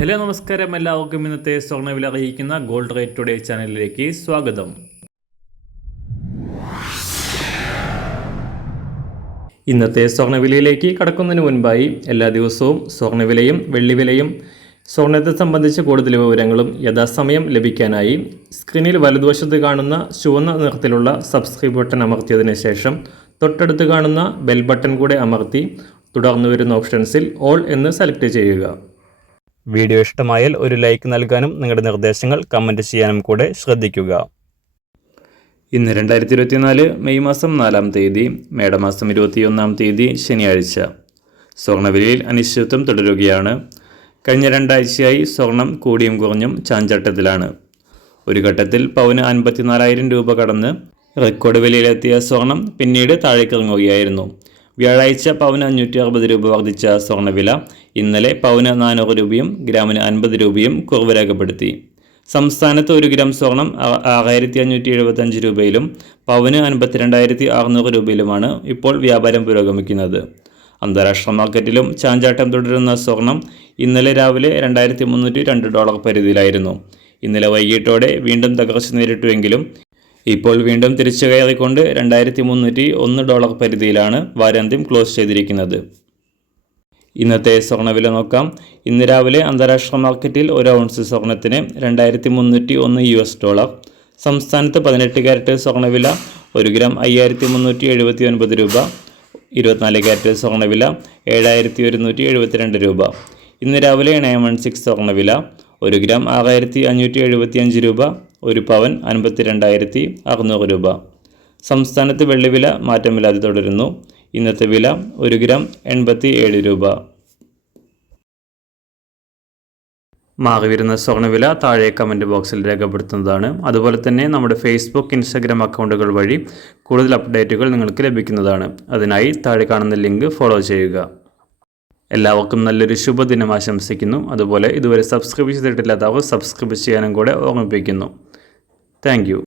Hello നമസ്കാരം, എല്ലാവർക്കും ഇന്നത്തെ സ്വർണ്ണവില അറിയിക്കുന്ന ഗോൾഡ് റേറ്റ് ടുഡേ ചാനലിലേക്ക് സ്വാഗതം. ഇന്നത്തെ സ്വർണ്ണവിലയിലേക്ക് കടക്കുന്നതിന് മുൻപായി എല്ലാ ദിവസവും സ്വർണ്ണവിലയും വെള്ളിവിലയും സ്വർണ്ണത്തെ സംബന്ധിച്ച കൂടുതൽ വിവരങ്ങളും യഥാസമയം ലഭിക്കാനായി സ്ക്രീനിൽ വലതുവശത്ത് കാണുന്ന ചുവന്ന നിറത്തിലുള്ള സബ്സ്ക്രൈബ് ബട്ടൺ അമർത്തിയതിനു ശേഷം തൊട്ടടുത്ത് കാണുന്ന ബെൽ ബട്ടൺ കൂടെ അമർത്തി തുടർന്ന് വരുന്ന ഓപ്ഷൻസിൽ ഓൾ എന്ന് സെലക്ട് ചെയ്യുക. വീഡിയോ ഇഷ്ടമായാൽ ഒരു ലൈക്ക് നൽകാനും നിങ്ങളുടെ നിർദ്ദേശങ്ങൾ കമൻറ്റ് ചെയ്യാനും കൂടെ ശ്രദ്ധിക്കുക. ഇന്ന് 2024 മെയ് മാസം 4-ാം തീയതി, മേടമാസം 21-ാം തീയതി ശനിയാഴ്ച. സ്വർണ്ണവിലയിൽ അനിശ്ചിതത്വം തുടരുകയാണ്. കഴിഞ്ഞ 2 ആഴ്ചയായി സ്വർണം കൂടിയും കുറഞ്ഞും ചാഞ്ചാട്ടത്തിലാണ്. ഒരു ഘട്ടത്തിൽ പവന് 54,000 രൂപ കടന്ന് റെക്കോർഡ് വിലയിലെത്തിയ സ്വർണം പിന്നീട് താഴേക്കിറങ്ങുകയായിരുന്നു. വ്യാഴാഴ്ച പവന് 560 രൂപ വർദ്ധിച്ച സ്വർണ്ണവില ഇന്നലെ പവന് 400 രൂപയും ഗ്രാമിന് 50 രൂപയും കുറവ് രേഖപ്പെടുത്തി. സംസ്ഥാനത്ത് 1 ഗ്രാം സ്വർണം 6,575 രൂപയിലും പവന് 52,600 രൂപയിലുമാണ് ഇപ്പോൾ വ്യാപാരം പുരോഗമിക്കുന്നത്. അന്താരാഷ്ട്ര മാർക്കറ്റിലും ചാഞ്ചാട്ടം തുടരുന്ന സ്വർണം ഇന്നലെ രാവിലെ $2,302 പരിധിയിലായിരുന്നു. ഇന്നലെ വൈകിട്ടോടെ വീണ്ടും തകർച്ച നേരിട്ടുവെങ്കിലും ഇപ്പോൾ വീണ്ടും തിരിച്ചു കയറിക്കൊണ്ട് $2,301 പരിധിയിലാണ് വാരാന്ത്യം ക്ലോസ് ചെയ്തിരിക്കുന്നത്. ഇന്നത്തെ സ്വർണ്ണവില നോക്കാം. ഇന്ന് രാവിലെ അന്താരാഷ്ട്ര മാർക്കറ്റിൽ 1 ഔൺസ് സ്വർണത്തിന് $2,301. സംസ്ഥാനത്ത് 18 ക്യാരറ്റ് സ്വർണ്ണവില 1 ഗ്രാം 5,379 രൂപ. 24 ക്യാരറ്റ് സ്വർണ്ണവില 7,172 രൂപ. ഇന്ന് രാവിലെ 916 സ്വർണ്ണവില 1 ഗ്രാം 6,575 രൂപ. 1 പവൻ 52,600 രൂപ. സംസ്ഥാനത്ത് വെള്ളിവില മാറ്റമില്ലാതെ തുടരുന്നു. ഇന്നത്തെ വില 1 ഗ്രാം 87 രൂപ. മാറിവരുന്ന സ്വർണ്ണവില താഴെ കമൻറ്റ് ബോക്സിൽ രേഖപ്പെടുത്തുന്നതാണ്. അതുപോലെ തന്നെ നമ്മുടെ ഫേസ്ബുക്ക്, ഇൻസ്റ്റാഗ്രാം അക്കൗണ്ടുകൾ വഴി കൂടുതൽ അപ്ഡേറ്റുകൾ നിങ്ങൾക്ക് ലഭിക്കുന്നതാണ്. അതിനായി താഴെ കാണുന്ന ലിങ്ക് ഫോളോ ചെയ്യുക. എല്ലാവർക്കും നല്ലൊരു ശുഭദിനം ആശംസിക്കുന്നു. അതുപോലെ ഇതുവരെ സബ്സ്ക്രൈബ് ചെയ്തിട്ടില്ലാത്തവർ സബ്സ്ക്രൈബ് ചെയ്യാനും കൂടെ ഓർമ്മിപ്പിക്കുന്നു. Thank you.